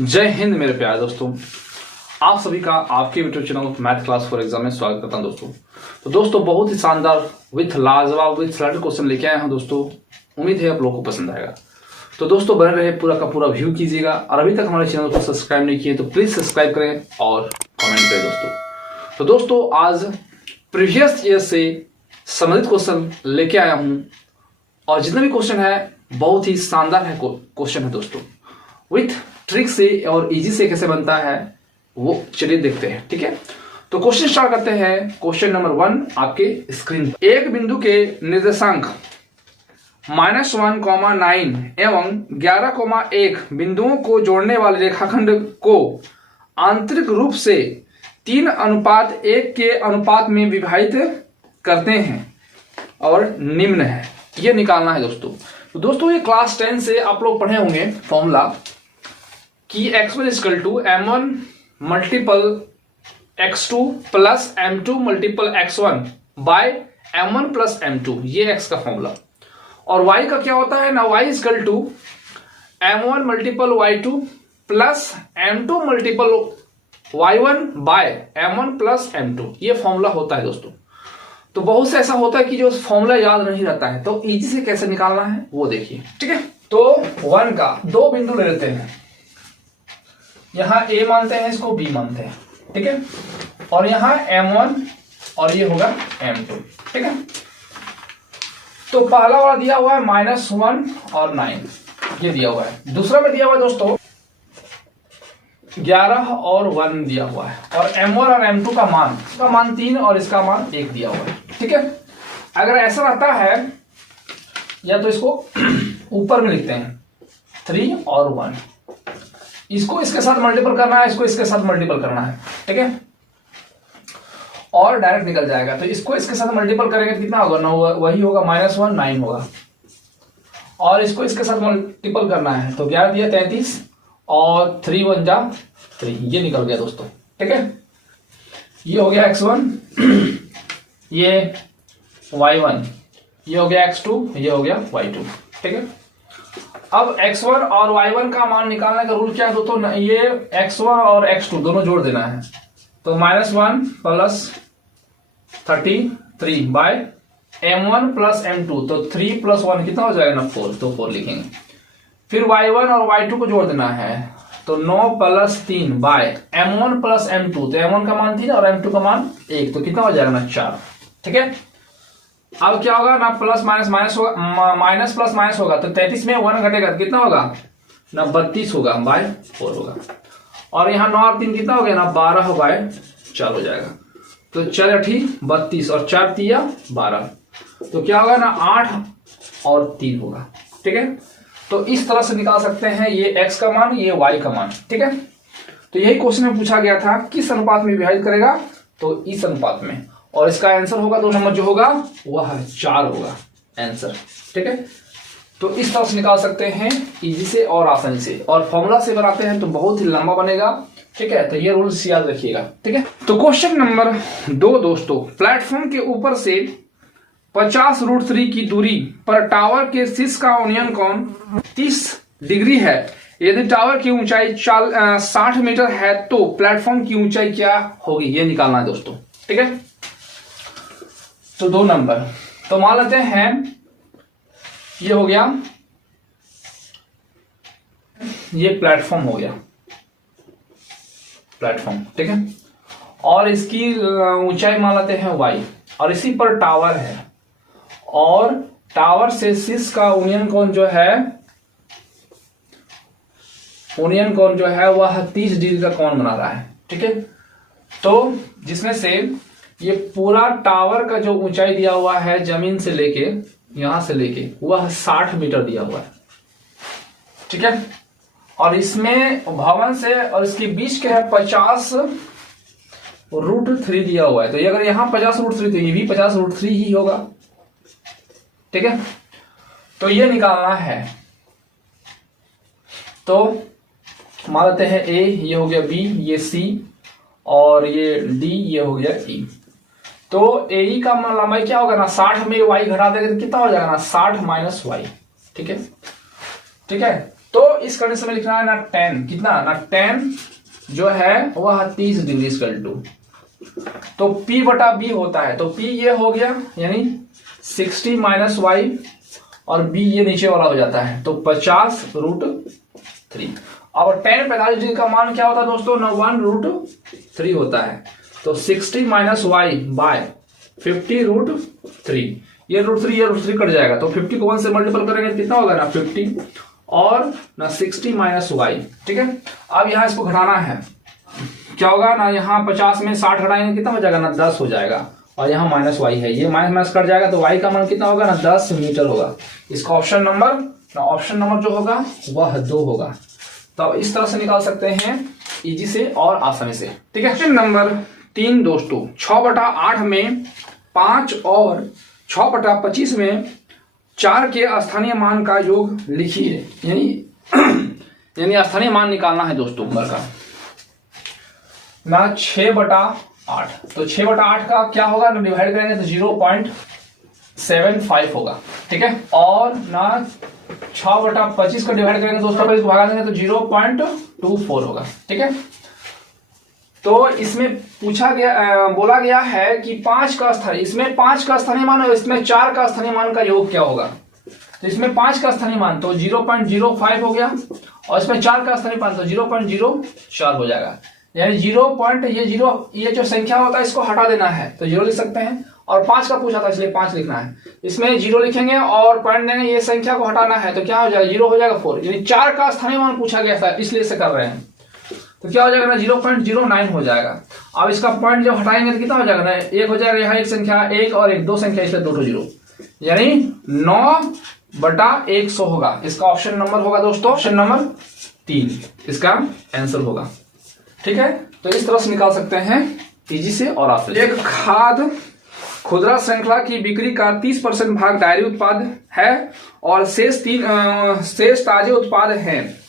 जय हिंद मेरे प्यारे दोस्तों, आप सभी का आपके YouTube channel math class for exam में स्वागत करता हूं दोस्तों। तो दोस्तों बहुत ही शानदार विथ लाजवाब विथ स्लाइड क्वेश्चन लेके आए हैं दोस्तों। उम्मीद है आप लोगों को पसंद आएगा। तो दोस्तों बने रहे, पूरा का पूरा व्यू कीजिएगा और अभी तक हमारे चैनल को सब्सक्राइब नहीं किए तो प्लीज सब्सक्राइब करें और कमेंट करें दोस्तों। तो दोस्तों आज प्रीवियस ईयर से संबंधित क्वेश्चन लेके आया हूं और जितने भी क्वेश्चन है बहुत ही शानदार है क्वेश्चन है दोस्तों। विथ ट्रिक से और इजी से कैसे बनता है वो चलिए देखते हैं, ठीक है। तो क्वेश्चन स्टार्ट करते हैं। क्वेश्चन नंबर 1 आपके स्क्रीन पर। एक बिंदु के निर्देशांक -1,9 एवं 11,1 बिंदुओं को जोड़ने वाले रेखाखंड को आंतरिक रूप से 3:1 के अनुपात में विभाजित करते हैं और निम्न है, ये निकालना है दोस्तों। तो दोस्तों ये क्लास 10 से आप लोग पढ़े होंगे फॉर्मूला कि x1 = m1 multiple x2 plus m2 multiple x1 by m1 plus m2, ये x का फॉर्मूला। और y का क्या होता है ना, y = m1 multiple y2 plus m2 multiple y1 by m1 plus m2, ये फॉर्मूला होता है दोस्तों। तो बहुत से ऐसा होता है कि जो फॉर्मूला याद नहीं रहता है, तो इजी से कैसे निकालना है वो देखिए, ठीक है। तो 1 का 2 बिंदु ले लेते हैं, यहां a मानते हैं, इसको b मानते हैं, ठीक है। और यहां m1 और ये होगा m2, ठीक है। तो पहला वाला दिया हुआ है -1 और 9, ये दिया हुआ है। दूसरा में दिया हुआ है दोस्तों 11 और 1 दिया हुआ है, और m1 और m2 का मान, इसका मान 3 और इसका मान 1 दिया हुआ है, ठीक है। अगर ऐसा रहता है या तो इसको ऊपर में लिखते हैं 3 और 1, इसको इसके साथ मल्टीपल करना है, इसको इसके साथ मल्टीपल करना है, ठीक है, और डायरेक्ट निकल जाएगा। तो इसको इसके साथ मल्टीपल करेंगे तो कितना होगा ना, वही होगा -1 9 होगा। और इसको इसके साथ मल्टीपल करना है तो 11 दिया 33 और 3 1 जा 3, ये निकल गया दोस्तों, ठीक है। ये हो गया x1, ये y1, ये हो गया x2, ये हो गया y2, ठीक है। अब x1 और y1 का मान निकालने का रूल क्या है दोस्तों, ये x1 और x2 दोनों जोड़ देना है। तो -1 plus 33 bye m1 plus m2, तो 3 + 1 कितना हो जाएगा ना 4, तो 4 लिखेंगे। फिर y1 और y2 को जोड़ देना है, तो 9 + 3 बाय m1 प्लस m2, तो m1 का मान 3 और m2 का मान 1, तो कितना हो जाएगा ना 4, ठीक है। अब क्या होगा ना, प्लस माइनस माइनस होगा, माइनस प्लस माइनस होगा, तो 33 में 1 घटेगा तो कितना होगा ना 32 होगा बाय 4 होगा। और यहाँ 9 और 3 कितना हो गया ना 12 बाय 4 हो जाएगा। तो 4 8 32 और 4 3 12, तो क्या होगा ना 8 और 3 होगा, ठीक है। तो इस तरह से निकाल सकते हैं ये x का मान, ये y का मान, ठीक है। तो यही क्वेश्चन में पूछा गया था, किस अनुपात में विभाजित करेगा, तो इस अनुपात में, और इसका आंसर होगा 2 नंबर जो होगा वह 4 होगा आंसर, ठीक है। तो इस तरह से निकाल सकते हैं इजी से और आसानी से, और फॉर्मूला से बनाते हैं तो बहुत ही लंबा बनेगा, ठीक है। तो ये रूल्स याद रखिएगा, ठीक है। तो क्वेश्चन नंबर 2 दोस्तों, प्लेटफॉर्म के ऊपर से 50√3 की दूरी पर टावर के शीर्ष का उन्नयन कोण 30 डिग्री है। यदि टावर की ऊंचाई 60 मीटर है तो प्लेटफॉर्म की ऊंचाई क्या होगी, ये निकालना है दोस्तों, ठीक है। तो 2 नंबर, तो मान लेते हैं ये हो गया, ये प्लेटफॉर्म हो गया, प्लेटफॉर्म, ठीक है। और इसकी ऊंचाई मान लेते हैं y, और इसी पर टावर है, और टावर से शीर्ष का उन्नयन कोण जो है, उन्नयन कोण जो है वह 30 डिग्री का कोण बना रहा है, ठीक है। तो जिसमें से ये पूरा टावर का जो ऊंचाई दिया हुआ है जमीन से लेके, यहां से लेके, वह 60 मीटर दिया हुआ है, ठीक है। और इसमें भवन से और इसके बीच के है 50√3 दिया हुआ है। तो ये अगर यहां 50√3 तो ये भी 50√3 ही होगा, ठीक है। तो ये निकालना है, तो मान लेते हैं A, ये हो गया B, ये C, और ये D, ये हो गया E। तो AE का लंबाई क्या होगा ना, 60 में y घटा देंगे तो कितना हो जाएगा ना 60 - y, ठीक है, ठीक है। तो इस कंडीशन में लिखना है ना 10 कितना ना 10 जो है वह 30 डिग्री इक्वल टू, तो P बटा B होता है, तो P ये हो गया यानी 60 माइनस वाई और B ये नीचे वाला हो जाता है, तो 50√3। और 10 45 डिग्री का मान क्या होता है दोस्तों ना 1√3 होता है, तो 60 माइनस वाई बाय 50√3, ये √3 ये √3 कट जाएगा, तो 50 को 1 से मल्टीपल करेंगे कितना होगा ना 50 और ना 60 माइनस वाई। ठीक है, अब यहाँ इसको घटाना है, क्या होगा ना यहाँ 50 में 60 घटाएंगे कितना हो जाएगा ना 10 हो जाएगा, और यहाँ माइनस वाई है, ये माइनस माइनस कट जाएगा, तो वाई का मान कितना होगा ना 10 मीटर होगा। इसका ऑप्शन नंबर जो होगा वह 2 होगा। तो इस तरह से निकाल सकते हैं इजी से और आसानी से। ठीक है, क्वेश्चन नंबर 3 दोस्तों, 6/8 में 5 और 6/25 में 4 के स्थानीय मान का योग लिखिए, यानी स्थानीय मान निकालना है दोस्तों नंबर का ना 6/8, तो 6/8 का क्या होगा ना डिवाइड करेंगे तो 0.75 होगा। ठीक है, और ना 6/25 को डिवाइड करेंगे दोस्तों पर इसको भगा देंगे तो 0.24 होगा। ठीक है, तो इसमें बोला गया है कि 5 का स्थानीय, इसमें 5 का स्थानीय मान और इसमें 4 का स्थानीय मान का योग क्या होगा, तो इसमें 5 का स्थानीय मान तो 0.05 हो गया और इसमें 4 का स्थानीय मान तो 0.04 हो जाएगा, यानी ये जो संख्या होता है इसको हटा देना है तो 0 लिख सकते हैं, और 5 का पूछा था इसलिए 5 लिखना है, इसमें 0 लिखेंगे और पॉइंट देंगे, ये संख्या को हटाना है तो क्या हो जाएगा 0 हो जाएगा 4, यानी 4 का स्थानीय मान पूछा गया था इसलिए से कर रहे हैं, तो क्या हो जाएगा ना 0.09 हो जाएगा। अब इसका पॉइंट जब हटाएंगे तो कितना हो जाएगा ना 1 हो जाएगा, यहाँ एक संख्या 1 और 1 2 संख्या इसलिए 2 0, यानी 9/100 होगा। इसका ऑप्शन नंबर होगा दोस्तों ऑप्शन नंबर 3 इसका आंसर होगा। ठीक है, तो इस तरह से निकाल सकते हैं इजी से और आसान। एक खाद्य खुदरा श्रृंखला की बिक्री का 30% भाग डेयरी उत्पाद है और शेष ताजे उत्पाद हैं।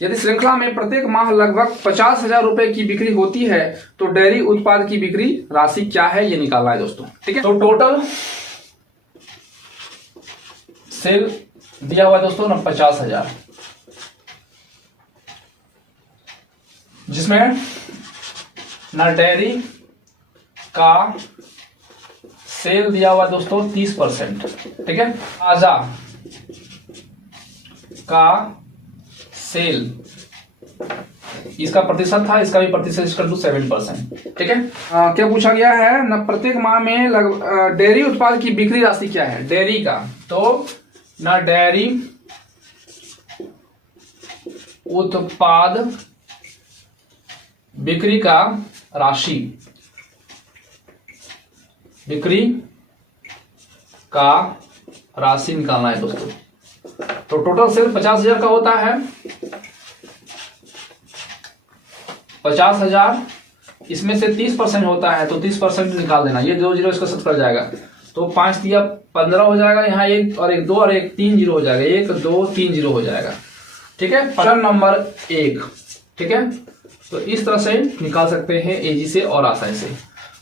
यदि श्रृंखला में प्रत्येक माह लगभग 50,000 रुपए की बिक्री होती है तो डेयरी उत्पाद की बिक्री राशि क्या है, ये निकालना है दोस्तों। ठीक है, तो टोटल सेल दिया हुआ है दोस्तों ना 50,000, जिसमें ना डेयरी का सेल दिया हुआ दोस्तों 30%। ठीक है, ताजा का सेल इसका प्रतिशत था, इसका भी प्रतिशत इसका 7%। ठीक है, क्या पूछा गया है ना प्रत्येक माह में डेयरी उत्पाद की बिक्री राशि क्या है, डेयरी का, तो ना डेयरी उत्पाद बिक्री का राशि, बिक्री का राशि निकालना है दोस्तों। तो टोटल सेल 50,000 का होता है, 50,000 इसमें से 30% होता है तो 30% निकाल देना, ये 2 0 इसका सट कर जाएगा, तो 5 दिया 15 हो जाएगा, यहाँ 1 और 1 2 और 1 3 0 हो जाएगा, 1 2 3 0 हो जाएगा। ठीक है, प्रश्न नंबर 1। ठीक है, तो इस तरह से निकाल सकते हैं इजी से और आसानी से।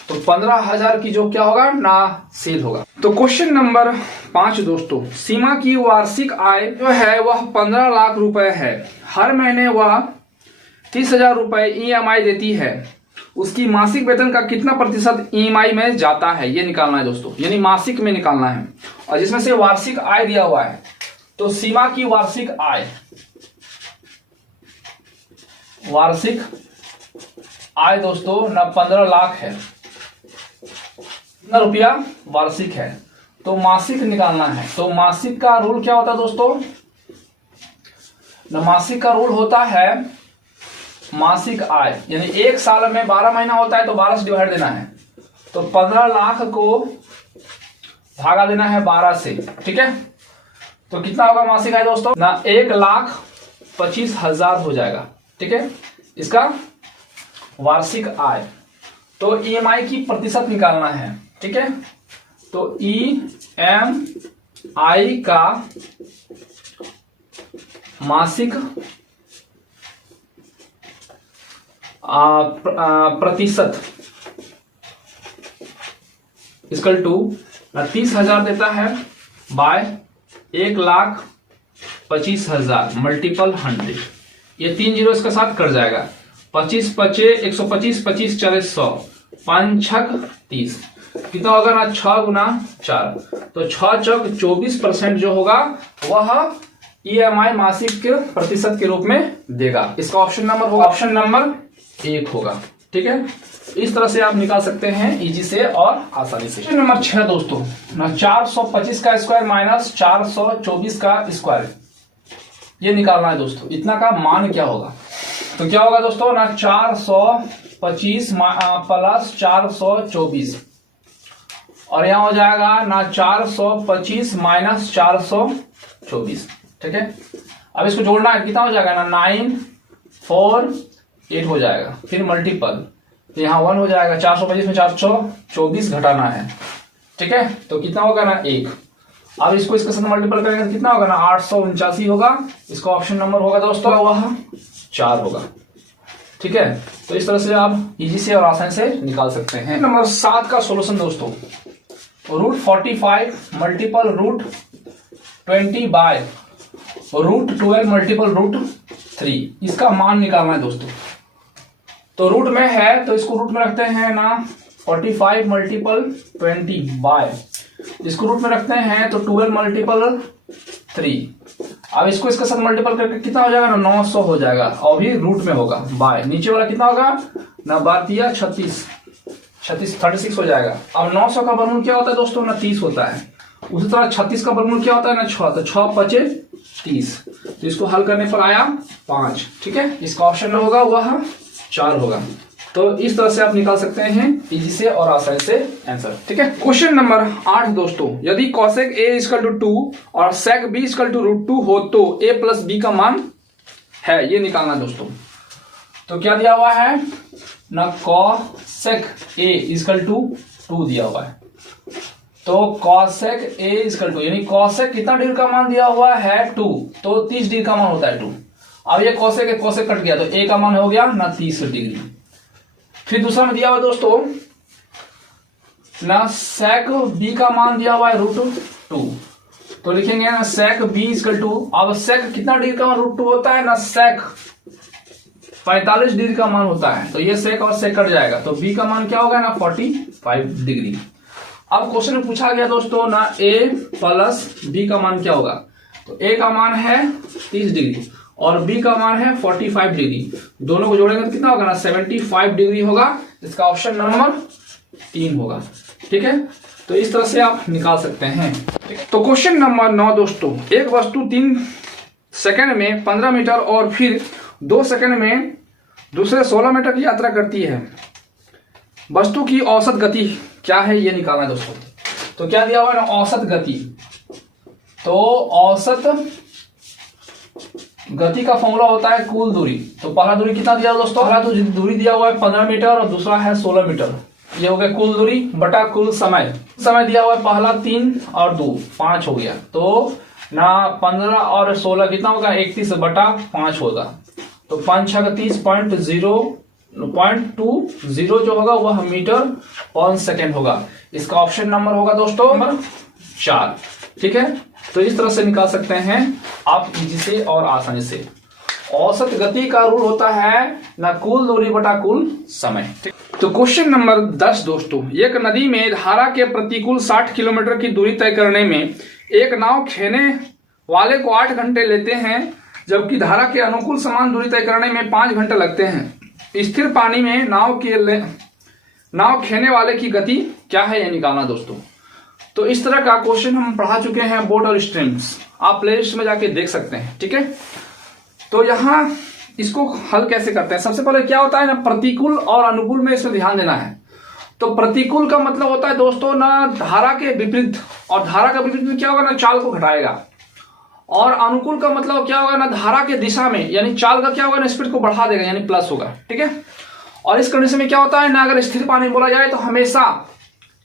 तो 15,000 की जो क्या होगा ना सेल होगा। तो क्वेश्चन नंबर 5 दोस्तों, सीमा की वार्षिक आय जो है वह 15 लाख रुपए है, हर महीने वह 30,000 रुपए EMI देती है, उसकी मासिक वेतन का कितना प्रतिशत EMI में जाता है, ये निकालना है दोस्तों, यानी मासिक में निकालना है। और जिसमें से वार्षिक आय दिया हुआ है, तो सीमा की वार्षिक आय दोस्तों ना 15 लाख है, कितना रुपया वार्षिक है, तो मासिक निकालना है। तो मासिक का रूल क्या होता है दोस्तों ना, मासिक का रूल होता है मासिक आय, यानी एक साल में 12 महीना होता है तो 12 से डिवाइड देना है, तो 15 लाख को भागा देना है 12 से। ठीक है, तो कितना होगा मासिक आय दोस्तों ना 1,25,000 हो जाएगा। ठीक है, इसका वार्षिक आय। तो EMI की प्रतिशत निकालना है। ठीक है, तो EMI का मासिक प्रतिशत इक्वल टू 30,000 देता है बाय 1,25,000 25,000 मल्टीपल 100, ये 3 जीरो इसके साथ कट जाएगा। 25 पचे 125, 25 4 100, 5 छक 30, कितना होगा ना 6 गुना 4, तो 6 चौक 24% जो होगा वह EMI मासिक के प्रतिशत के रूप में देगा। इसका ऑप्शन नंबर होगा ऑप्शन नंबर 1 होगा। ठीक है, इस तरह से आप निकाल सकते हैं इजी से और आसानी से। क्वेश्चन नंबर 6 दोस्तों ना 425 का स्क्वायर माइनस 424 का स्क्वायर, ये निकालना है दोस्तों। इतना का मान क्या होगा, तो क्या होगा दोस्तों ना 425 प्लस 424, और यहां हो जाएगा ना 425 माइनस 424। ठीक है, अब इसको जोड़ना है, कितना हो जाएगा ना 948 हो जाएगा, फिर मल्टीपल, तो यहाँ 1 हो जाएगा। 425 में 424 घटाना है। ठीक है, तो कितना होगा ना 1। अब इसको इसके साथ मल्टीपल करेंगे तो कितना होगा ना 879 होगा। इसका ऑप्शन नंबर होगा दोस्तों वह 4 होगा। ठीक है, तो इस तरह से आप इजी से और आसानी से निकाल सकते हैं। नंबर 7 का सोल्यूशन दोस्तों, √45 मल्टीपल √20 बाय √12 मल्टीपल √3, इसका मान निकालना है दोस्तों। तो रूट में है तो इसको रूट में रखते हैं ना 45 मल्टीपल 20 बाय, इसको रूट में रखते हैं तो 12 मल्टीपल 3। अब इसको इसके साथ मल्टीपल करके कितना हो जाएगा ना 900 हो जाएगा, और भी रूट में होगा बाय, नीचे वाला कितना होगा ना 32 36 हो जाएगा। अब 900 का वर्गमूल क्या होता है दोस्तों ना 30 होता है। उसी तरह 36 का वर्गमूल क्या होता है ना 6, तो 6 पचे 30, तो इसको हल करने पर आया 5। ठीक है, इसका ऑप्शन होगा वह 4 होगा। तो इस तरह से आप निकाल सकते हैं इजी से और आसानी से आंसर। ठीक है, क्वेश्चन नंबर 8 दोस्तों, यदि cosec A = 2 और sec B = √2 हो तो A + B का मान है, ये निकालना दोस्तों। तो क्या दिया हुआ है ना cosec A = 2 दिया हुआ है, तो cosec A = यानी cosec कितना डिग्री का मान दिया हुआ है 2, तो 30 डिग्री का मान होता है 2। अब ये cosec है, cosec कट गया तो A का मान हो गया ना 30 डिग्री। फिर दूसरा में दिया हुआ दोस्तों ना sec B का मान दिया हुआ है √2, तो लिखेंगे ना sec B = अब sec कितना डिग्री का मान √2 होता है ना sec 45 डिग्री का मान होता है, तो ये sec और sec कट जाएगा, तो B का मान क्या होगा ना 45 डिग्री। अब क्वेश्चन में पूछा गया दोस्तों ना A + B का मान क्या होगा, तो A का मान है 30 डिग्री और B का मान है 45 डिग्री, दोनों को जोड़ेंगे तो कितना होगा ना 75 डिग्री होगा। इसका ऑप्शन नंबर 3 होगा। ठीक है, तो इस तरह से आप निकाल सकते हैं। तो क्वेश्चन नंबर 9 दोस्तों, एक वस्तु 3 सेकंड में 15 मीटर और फिर 2 सेकंड में दूसरे 16 मीटर की यात्रा करती है, वस्तु की औसत गति क्या है, ये निकालना है दोस्तों। तो क्या दिया हुआ है ना औसत गति, तो औसत गति का फॉर्मूला होता है कुल दूरी। तो पहला दूरी कितना दिया दोस्तों, पहला दूरी दिया हुआ है 15 मीटर और दूसरा है 16 मीटर, ये हो गया कुल दूरी बटा कुल समय। समय दिया हुआ है पहला 3 और 2 5 हो गया, तो ना 15 और 16 कितना होगा 31 बटा 5 होगा, तो 5 6 30.0.20 जो होगा वह मीटर पर सेकेंड होगा। इसका ऑप्शन नंबर होगा दोस्तों नंबर 4। ठीक है, तो इस तरह से निकाल सकते हैं आप इजी से और आसानी से। औसत गति का रूल होता है ना कुल दूरी बटा कुल समय। तो क्वेश्चन नंबर 10 दोस्तों, एक नदी में धारा के प्रतिकूल 60 किलोमीटर की दूरी तय करने में एक नाव खेने वाले को 8 घंटे लेते हैं, जबकि धारा के अनुकूल समान दूरी तय करने में 5 घंटे लगते हैं। स्थिर पानी में नाव खेने वाले की गति क्या है, यह निकालना दोस्तों। तो इस तरह का क्वेश्चन हम पढ़ा चुके हैं बोट और स्ट्रीम्स, आप प्लेलिस्ट में जाके देख सकते हैं। ठीक है, तो यहाँ इसको हल कैसे करते हैं, सबसे पहले क्या होता है ना प्रतिकूल और अनुकूल में इसमें ध्यान देना है। तो प्रतिकूल का मतलब होता है दोस्तों ना धारा के विपरीत, और धारा का विपरीत में क्या होगा ना चाल को घटाएगा। और अनुकूल का मतलब क्या होगा ना धारा के दिशा में, यानी चाल का क्या होगा ना स्पीड को बढ़ा देगा, यानी प्लस होगा। ठीक है, और इस कंडीशन में क्या होता है ना अगर स्थिर पानी बोला जाए तो हमेशा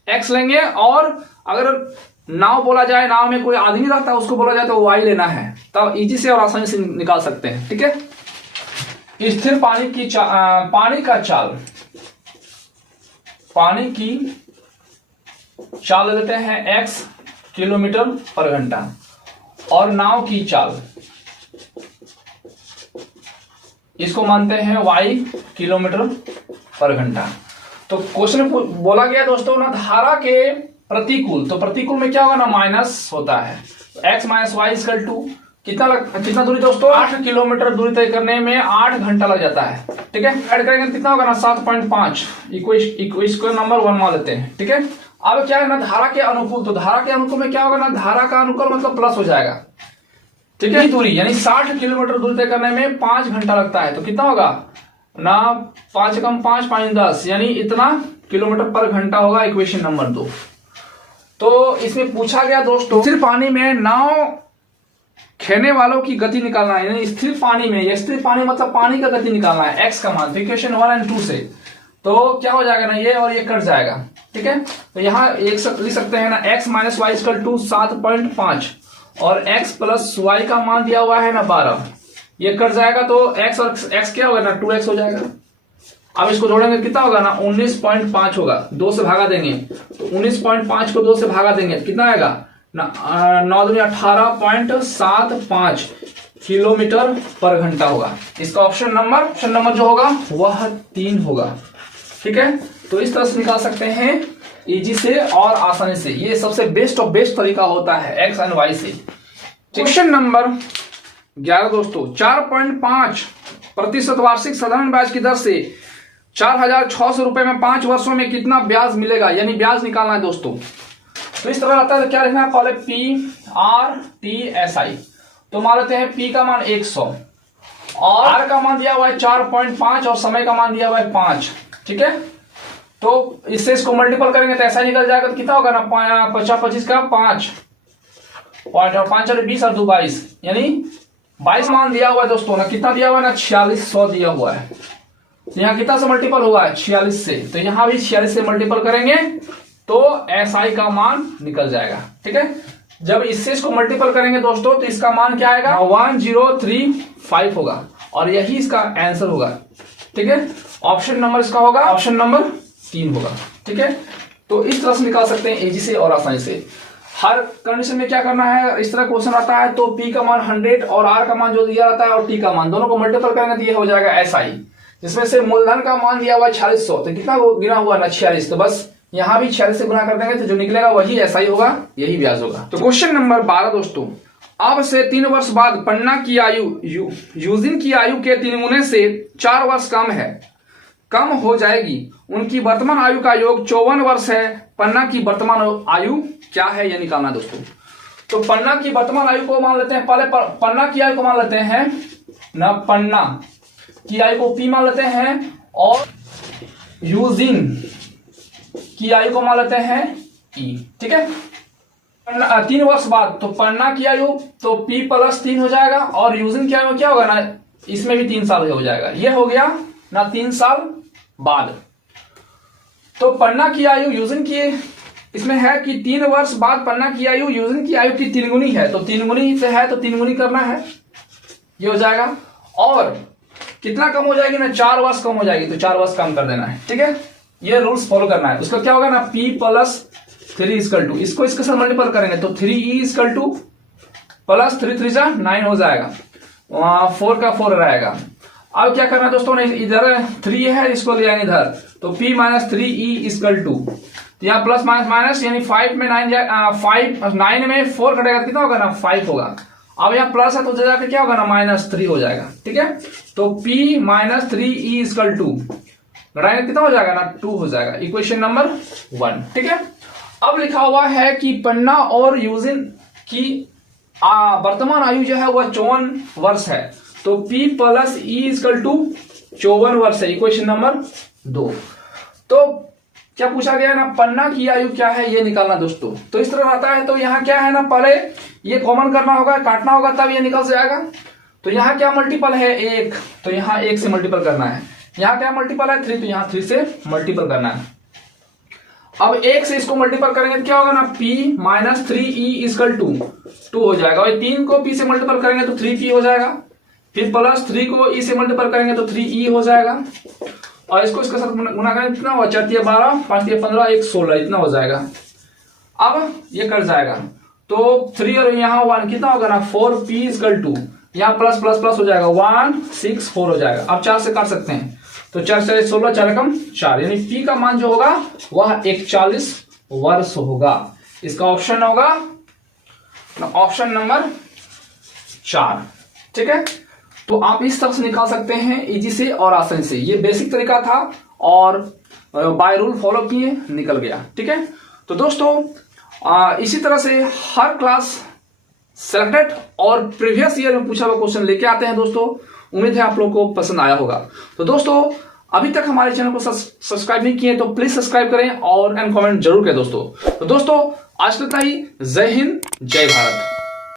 एक्स लेंगे, और अगर नाव बोला जाए, नाव में कोई आदमी रहता है उसको बोला जाए तो वाई लेना है, तब इजी से और आसानी से निकाल सकते हैं। ठीक है, स्थिर पानी की चाल ले लेते हैं x किलोमीटर पर घंटा, और नाव की चाल इसको मानते हैं y किलोमीटर पर घंटा। तो क्वेश्चन में बोला गया दोस्तों ना धारा के प्रतिकूल, तो प्रतिकूल में क्या होगा ना माइनस होता है। x minus Y equal to कितना दूरी दोस्तों 8 किलोमीटर दूरी तय करने में 8 घंटा लग जाता है। ठीक है, ऐड करेंगे तो कितना होगा ना 7.5 इक्वेशन नंबर 1 मान लेते हैं। ठीक है, अब क्या है ना धारा के अनुकूल, तो धारा के अनुकूल में क्या होगा ना धारा का अनुकूल मतलब प्लस हो जाएगा। ठीक है, दूरी यानी 60 किलोमीटर दूरी तय करने में 5 घंटा लगता है, तो कितना होगा ना 5 कम 5 5 10 यानी इतना किलोमीटर पर घंटा होगा इक्वेशन नंबर 2। तो इसमें पूछा गया दोस्तों स्थिर पानी में नाव खेने वालों की गति निकालना है, यानी स्थिर पानी में, ये स्थिर पानी मतलब पानी का गति निकालना है x का मान, इक्वेशन 1 और 2 से। तो क्या हो जाएगा ना ये और ये कट जाएगा। ठीक है, तो यहाँ एक लिख सकते हैं ना x minus Y equal to 7.5 और x प्लस वाई का मान दिया हुआ है ना 12, ये कट जाएगा तो x और x क्या होगा ना 2x हो जाएगा। अब इसको जोड़ेंगे कितना होगा ना 19.5 होगा, 2 से भागा देंगे तो 19.5 को 2 से भागा देंगे कितना आएगा ना 9 दूनी 18.75 किलोमीटर पर घंटा होगा। इसका ऑप्शन नंबर जो होगा वह 3 होगा। ठीक है, तो इस तरह से निकाल सकते हैं इजी से और आसानी से, ये सबसे बेस्ट ऑफ बेस्ट तरीका होता है एक्स एंड वाई से। क्वेश्चन नंबर 11 दोस्तों 4.5% वार्षिक साधारण ब्याज की दर से 4,600 रुपए में 5 वर्षों में कितना ब्याज मिलेगा, यानी ब्याज निकालना है दोस्तों। तो इस तरह रहता है, तो क्या लिखना है पहले PRTSI, तो मान लेते हैं P का मान 100 और R का मान दिया हुआ है 4.5 और समय का मान दिया हुआ है 5। ठीक है, तो इससे इसको मल्टीपल करेंगे तो ऐसा निकल जाएगा, तो कितना होगा ना 50 का 5 और 5 और 20 और 2 22 यानी 22 मान दिया हुआ है दोस्तों ना, कितना दिया हुआ है ना 4600 दिया हुआ है। तो यहाँ कितना से मल्टीपल हुआ है 46 से, तो यहाँ भी 46 से मल्टीपल करेंगे तो SI का मान निकल जाएगा। ठीक है, जब इससे इसको मल्टीपल करेंगे दोस्तों तो इसका मान क्या आएगा 1035 होगा और यही इसका आंसर होगा। ठीक है, ऑप्शन नंबर इसका होगा ऑप्शन नंबर 3 होगा। ठीक है, तो इस तरह से निकाल सकते हैं इजी से और आसानी से। हर कंडीशन में क्या करना है, इस तरह क्वेश्चन आता है तो P का मान 100 और R का मान जो दिया रहता है और T का मान दोनों को मल्टीपल करेंगे तो ये हो जाएगा SI, जिसमें से मूलधन का मान दिया हुआ है 4600, तो कितना गिना हुआ ना 46, तो बस यहाँ भी 46 से गुना कर देंगे तो जो निकलेगा वही SI होगा, यही ब्याज होगा। तो क्वेश्चन नंबर 12 दोस्तों, अब से 3 वर्ष बाद पन्ना की आयु यूजिन की आयु के 3 गुने से 4 वर्ष कम हो जाएगी। उनकी वर्तमान आयु का योग 54 वर्ष है। पन्ना की वर्तमान आयु क्या है ये निकालना दोस्तों। तो पन्ना की वर्तमान आयु को मान लेते हैं, पहले पन्ना की आयु को मान लेते हैं ना, पन्ना की आयु को P मान लेते हैं और यूजिन की आयु को मान लेते हैं E। ठीक है, 3 वर्ष बाद तो पन्ना की आयु तो P प्लस 3 हो जाएगा और यूजिन की आयु क्या होगा ना, इसमें भी 3 साल हो जाएगा, ये हो गया ना 3 साल बाद। तो पन्ना की आयु यूजिन की इसमें है कि 3 वर्ष बाद पन्ना की आयु यूजिन की आयु की 3 गुनी है, तो 3 गुनी से है तो 3 गुनी करना है, ये हो जाएगा। और कितना कम हो जाएगी ना 4 वर्ष कम हो जाएगी, तो 4 वर्ष कम कर देना है। ठीक है, ये रूल्स फॉलो करना है। उसका क्या होगा ना P प्लस 3 इक्वल टू, इसको इसके साथ मल्टीपल करेंगे तो 3E इक्वल टू प्लस 3 3 9 हो जाएगा, 4 का 4 रहेगा। अब क्या करना है दोस्तों ने, इधर 3 है इसको ले आएंगे इधर, तो P minus 3E equal to, तो यहाँ प्लस माइनस माइनस यानी 5 में 9 9 में 4 कटेगा कितना होगा ना 5 होगा। अब यहाँ प्लस है तो जाकर क्या होगा ना -3 हो जाएगा। ठीक है, तो P minus 3E equal to घटाएंगे कितना हो जाएगा ना 2 हो जाएगा, इक्वेशन नंबर 1। ठीक है, अब लिखा हुआ है कि पन्ना और यूजिन की वर्तमान आयु जो है वह 54 वर्ष है, तो P plus E equal to 54 वर्ष है, इक्वेशन नंबर 2। तो क्या पूछा गया ना, पन्ना की आयु क्या है ये निकालना दोस्तों। तो इस तरह रहता है, तो यहाँ क्या है ना, पहले ये कॉमन करना होगा, काटना होगा, तब ये निकल जाएगा। तो यहाँ क्या मल्टीपल है 1, तो यहाँ 1 से मल्टीपल करना है। यहाँ क्या मल्टीपल है 3, तो यहाँ 3 से मल्टीपल करना है। अब 1 से इसको मल्टीपल करेंगे तो क्या होगा ना P minus 3E equal to 2 हो जाएगा। और 3 को P से मल्टीपल करेंगे तो 3P हो जाएगा, फिर प्लस 3 को E से मल्टीपल करेंगे तो 3E हो जाएगा, और इसको इसके साथ गुना करेंगे कितना हुआ 4 × 12 5 × 15 1 16 इतना हो जाएगा। अब ये कर जाएगा तो 3 और यहाँ 1 कितना होगा ना 4P इक्वल टू यहाँ प्लस प्लस प्लस हो जाएगा 164 हो जाएगा। अब 4 से काट सकते हैं तो 4 4 16, 4 एकम 4, यानी पी का मान जो होगा वह 41 वर्ष होगा। इसका ऑप्शन होगा ऑप्शन नंबर 4। ठीक है, तो आप इस तरह से निकाल सकते हैं इजी से और आसानी से। ये बेसिक तरीका था और बाय रूल फॉलो किए, निकल गया। ठीक है, तो दोस्तों इसी तरह से हर क्लास सेलेक्टेड और प्रीवियस ईयर में पूछा हुआ क्वेश्चन लेके आते हैं दोस्तों। उम्मीद है आप लोगों को पसंद आया होगा। तो दोस्तों अभी तक हमारे चैनल को सब्सक्राइब नहीं किए तो प्लीज सब्सक्राइब करें और एंड कमेंट जरूर करें दोस्तों। तो दोस्तों आज तक इतना ही। जय हिंद, जय भारत।